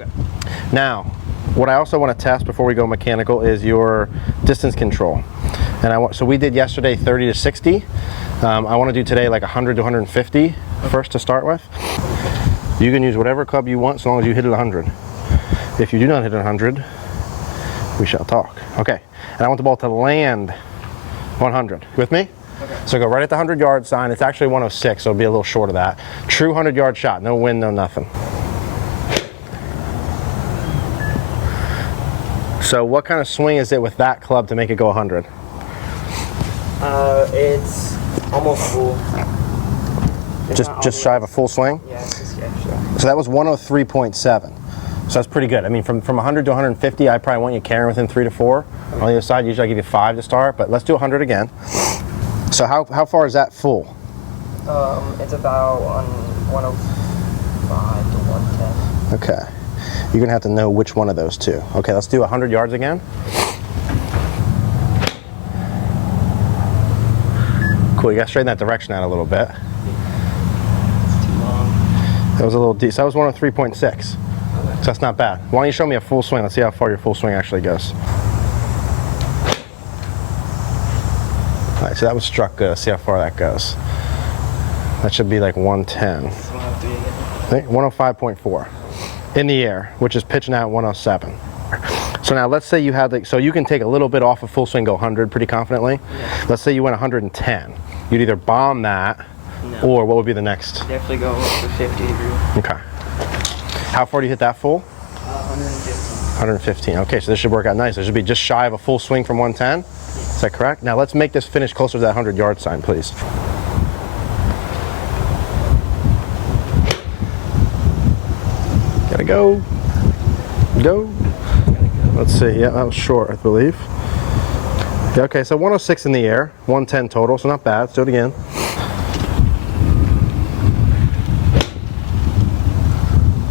Okay. Now, what I also want to test before we go mechanical is your distance control. And so we did yesterday 30 to 60. I want to do today like 100 to 150 first to start with. You can use whatever club you want as long as you hit it 100. If you do not hit it 100, we shall talk. Okay, and I want the ball to land 100. You with me? Okay. So go right at the 100-yard sign. It's actually 106, so it'll be a little short of that. True 100-yard shot, no wind, no nothing. So what kind of swing is it with that club to make it go 100? It's almost full. Just shy of a full swing? Yeah, it's just extra. So that was 103.7. So that's pretty good. I mean, from 100 to 150, I probably want you carrying within 3 to 4. On the other side, usually I give you 5 to start, but let's do 100 again. So how far is that full? It's about on 105 to 110. Okay. You're going to have to know which one of those two. Okay, let's do 100 yards again. Cool, you got to straighten that direction out a little bit. It's too long. That was a little deep. So that was 103.6. So that's not bad. Why don't you show me a full swing? Let's see how far your full swing actually goes. All right, so that was struck good. Let's see how far that goes. That should be like 110. 105.4 in the air, which is pitching out 107. So now let's say you had like, so you can take a little bit off of full swing, go 100 pretty confidently. Yeah. Let's say you went 110. You'd either bomb that, or what would be the next? Definitely go up to 50 degree. Okay. How far do you hit that full? 115. 115. Okay, so this should work out nice. It should be just shy of a full swing from 110. Is that correct? Now let's make this finish closer to that 100-yard sign, please. Gotta go. Go. Let's see. Yeah, that was short, I believe. Yeah, okay, so 106 in the air, 110 total, so not bad. Let's do it again.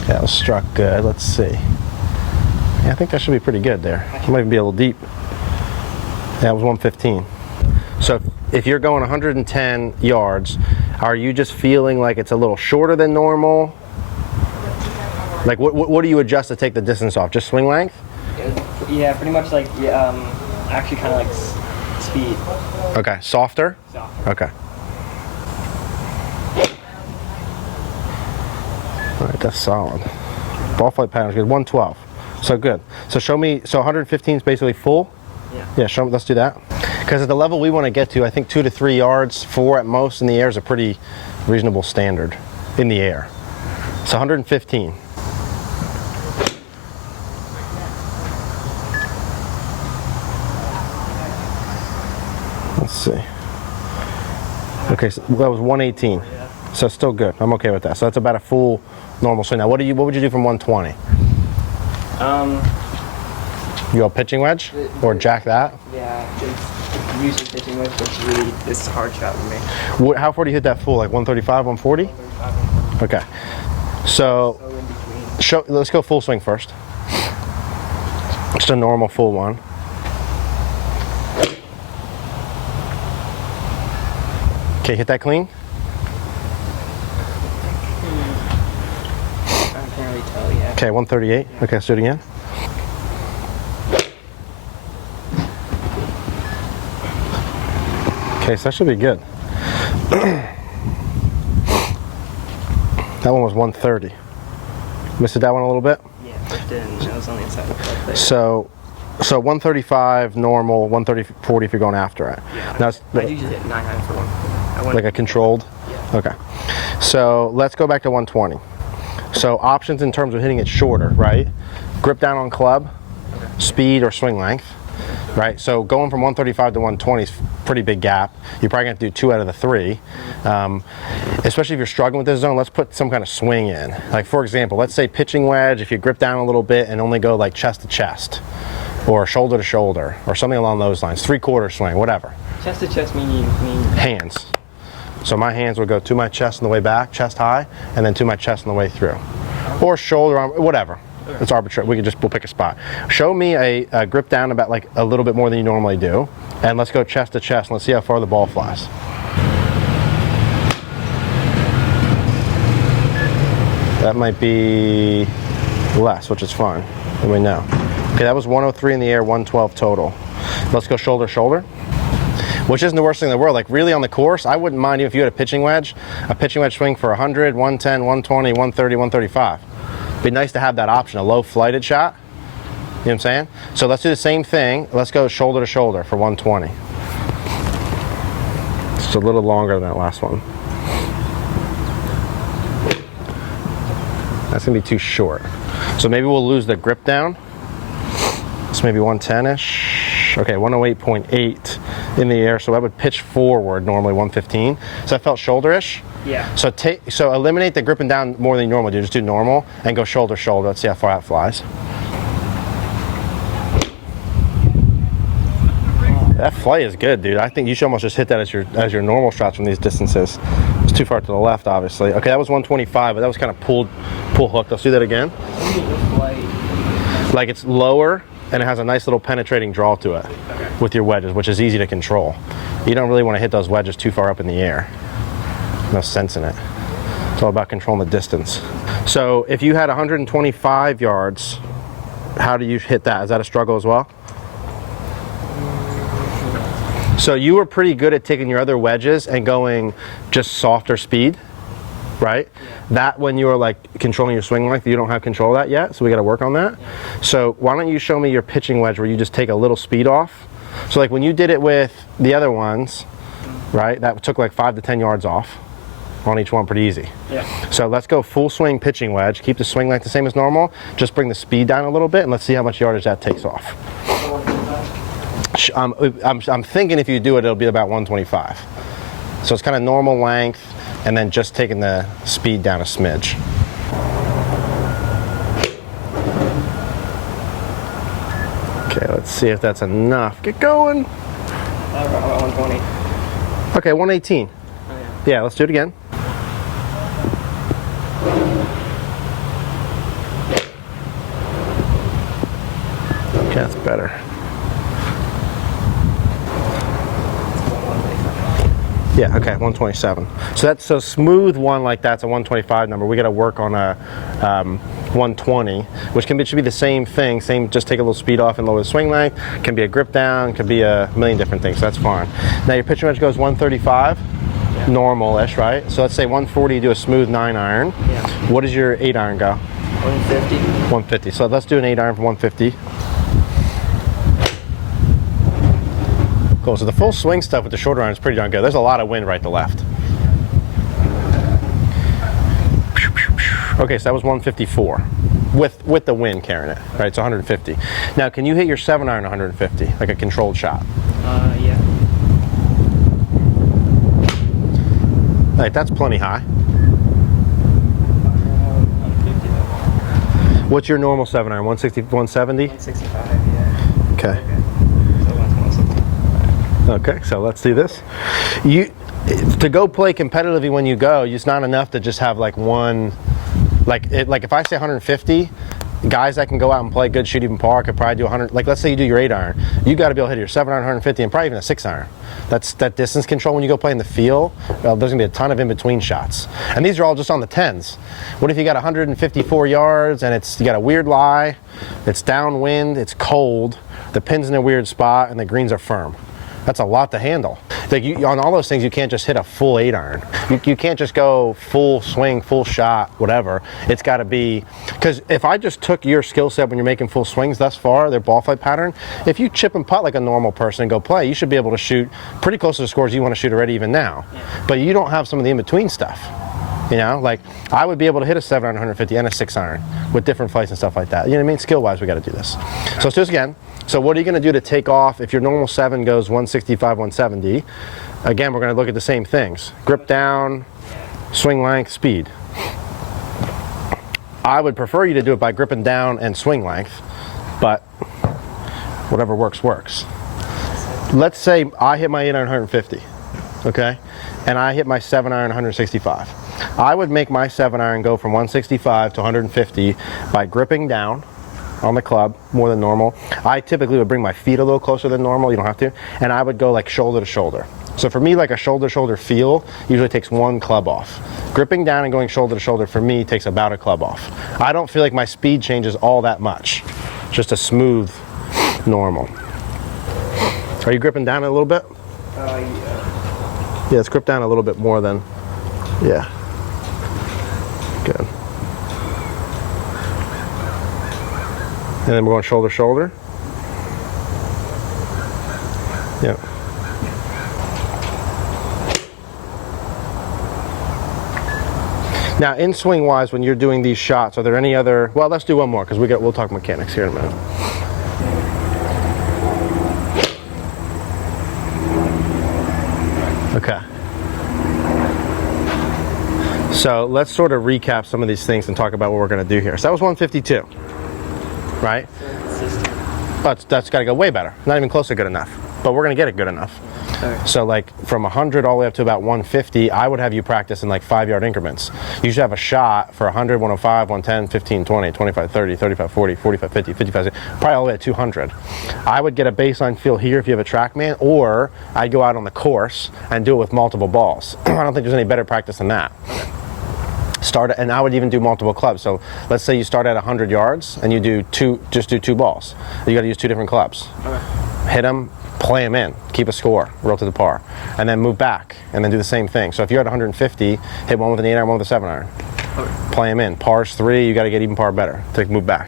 Yeah, that was struck good. Let's see. Yeah, I think that should be pretty good there. It might even be a little deep. Yeah, it was 115. So if you're going 110 yards, are you just feeling like it's a little shorter than normal? Like what do you adjust to take the distance off? Just swing length? Yeah, pretty much like, actually kind of like speed. Okay, softer? Softer. Okay. All right, that's solid. Ball flight pattern's good, 112. So good. So show me, so 115 is basically full? Yeah. Yeah, show me, let's do that. Because at the level we want to get to, I think 2 to 3 yards, 4 at most in the air is a pretty reasonable standard in the air. So 115. Let's see. Okay, so that was 118. So still good. I'm okay with that. So that's about a full normal swing. Now, what would you do from 120? You go pitching wedge or jack that? Yeah, just use the pitching wedge, but really this is a hard shot for me. How far do you hit that full? Like 135, 140? 135. Okay. So in between. let's go full swing first. Just a normal full one. Okay, hit that clean. I can't really tell yet. Okay, 138. Yeah. Okay, let's do it again. Okay, so that should be good. That one was 130. Missed that one a little bit? Yeah, it didn't. It was on the inside of the club plate. So 135 normal, 130, 40 if you're going after it. Yeah, Now, I usually hit 9 for one. like a controlled? Yeah. Okay. So let's go back to 120. So options in terms of hitting it shorter, right? Grip down on club, speed or swing length, right? So going from 135 to 120 is a pretty big gap. You're probably going to do 2 out of the 3. Especially if you're struggling with this zone, let's put some kind of swing in. Like for example, let's say pitching wedge, if you grip down a little bit and only go like chest to chest or shoulder to shoulder or something along those lines, 3/4 swing, whatever. Chest to chest meaning Hands. So my hands will go to my chest on the way back, chest high, and then to my chest on the way through. Or shoulder, arm, whatever. It's arbitrary. We'll pick a spot. Show me a grip down about like a little bit more than you normally do, and let's go chest to chest and let's see how far the ball flies. That might be less, which is fine. And we know. Okay, that was 103 in the air, 112 total. Let's go shoulder to shoulder, which isn't the worst thing in the world. Like really on the course, I wouldn't mind even if you had a pitching wedge swing for 100, 110, 120, 130, 135. It'd be nice to have that option, a low flighted shot. You know what I'm saying? So let's do the same thing. Let's go shoulder to shoulder for 120. Just a little longer than that last one. That's gonna be too short. So maybe we'll lose the grip down. So maybe 110-ish. Okay, 108.8 in the air. So I would pitch forward normally 115. So that felt shoulder-ish. Yeah. So eliminate the gripping down more than you normally do. Just do normal and go shoulder to shoulder. Let's see how far that flies. That flight is good, dude. I think you should almost just hit that as your normal shots from these distances. It's too far to the left, obviously. Okay, that was 125, but that was kind of pull hooked. Let's do that again. Like it's lower and it has a nice little penetrating draw to it with your wedges, which is easy to control. You don't really want to hit those wedges too far up in the air. No sense in it. It's all about controlling the distance. So if you had 125 yards, how do you hit that? Is that a struggle as well? So you were pretty good at taking your other wedges and going just softer speed, right? Yeah. That when you were like controlling your swing length, you don't have control of that yet, so we got to work on that. Yeah. So why don't you show me your pitching wedge where you just take a little speed off? So like when you did it with the other ones, right, that took like 5 to 10 yards off on each one, pretty easy. Yeah. So let's go full swing pitching wedge, keep the swing length the same as normal, just bring the speed down a little bit and let's see how much yardage that takes off. I'm thinking if you do it, it'll be about 125. So it's kind of normal length and then just taking the speed down a smidge. Okay, let's see if that's enough. Get going. 120. Okay, 118. Oh, yeah, let's do it again. Okay, that's better. Yeah, okay, 127. So that's so smooth one like that's a 125 number. We got to work on a 120, which should be the same thing. Just take a little speed off and lower the swing length. Can be a grip down, can be a million different things. So that's fine. Now your pitching wedge goes 135, yeah. Normal-ish, right? So let's say 140, you do a smooth 9-iron. Yeah. What does your 8-iron go? 150. 150. So let's do an 8-iron for 150. Cool, so the full swing stuff with the shorter iron is pretty darn good. There's a lot of wind right to left. Okay, so that was 154 with the wind carrying it, right? It's 150. Now, can you hit your 7-iron 150, like a controlled shot? Yeah. Like, that's plenty high. What's your normal 7-iron, 160, 170? 165, yeah. Okay. Okay, so let's do this. To go play competitively when you go, it's not enough to just have like one, like if I say 150, guys that can go out and play good shoot even par could probably do 100. Like let's say you do your 8-iron, you got to be able to hit your 7-iron 150 and probably even a 6-iron. That's that distance control when you go play in the field. There's gonna be a ton of in between shots, and these are all just on the 10s. What if you got 154 yards and you got a weird lie, it's downwind, it's cold, the pin's in a weird spot, and the greens are firm? That's a lot to handle. Like on all those things, you can't just hit a full 8-iron. You can't just go full swing, full shot, whatever. It's got to be, because if I just took your skill set when you're making full swings thus far, their ball flight pattern, if you chip and putt like a normal person and go play, you should be able to shoot pretty close to the scores you want to shoot already even now. Yeah. But you don't have some of the in-between stuff. You know, like I would be able to hit a 7-iron 150 and a 6-iron with different flights and stuff like that. You know what I mean? Skill-wise, we got to do this. So let's do this again. So what are you going to do to take off if your normal 7 goes 165, 170? Again, we're going to look at the same things. Grip down, swing length, speed. I would prefer you to do it by gripping down and swing length, but whatever works, works. Let's say I hit my 8-iron 150, okay? And I hit my 7-iron 165. I would make my 7-iron go from 165 to 150 by gripping down on the club more than normal. I typically would bring my feet a little closer than normal. You don't have to. And I would go like shoulder to shoulder. So for me, like a shoulder-to-shoulder feel usually takes one club off. Gripping down and going shoulder-to-shoulder for me takes about a club off. I don't feel like my speed changes all that much. Just a smooth, normal. Are you gripping down a little bit? Yeah. Yeah, let's grip down a little bit more than, yeah. Good. And then we're going shoulder-shoulder. Yep. Now, in swing wise, when you're doing these shots, are there any other, well, let's do one more because we'll talk mechanics here in a minute. Okay. So let's sort of recap some of these things and talk about what we're going to do here. So that was 152, right? But that's got to go way better. Not even close to good enough. But we're going to get it good enough. Okay. So like from 100 all the way up to about 150, I would have you practice in like 5-yard increments. You should have a shot for 100, 105, 110, 15, 20, 25, 30, 35, 40, 45, 50, 55, 60, probably all the way at 200. I would get a baseline feel here if you have a TrackMan, or I'd go out on the course and do it with multiple balls. I don't think there's any better practice than that. And I would even do multiple clubs. So let's say you start at 100 yards and you do just do 2 balls. You got to use 2 different clubs. Okay. Hit them, play them in, keep a score, roll to the par, and then move back, and then do the same thing. So if you're at 150, hit one with an 8-iron, one with a 7-iron. Okay. Play them in. Par's 3, you got to get even par better to move back.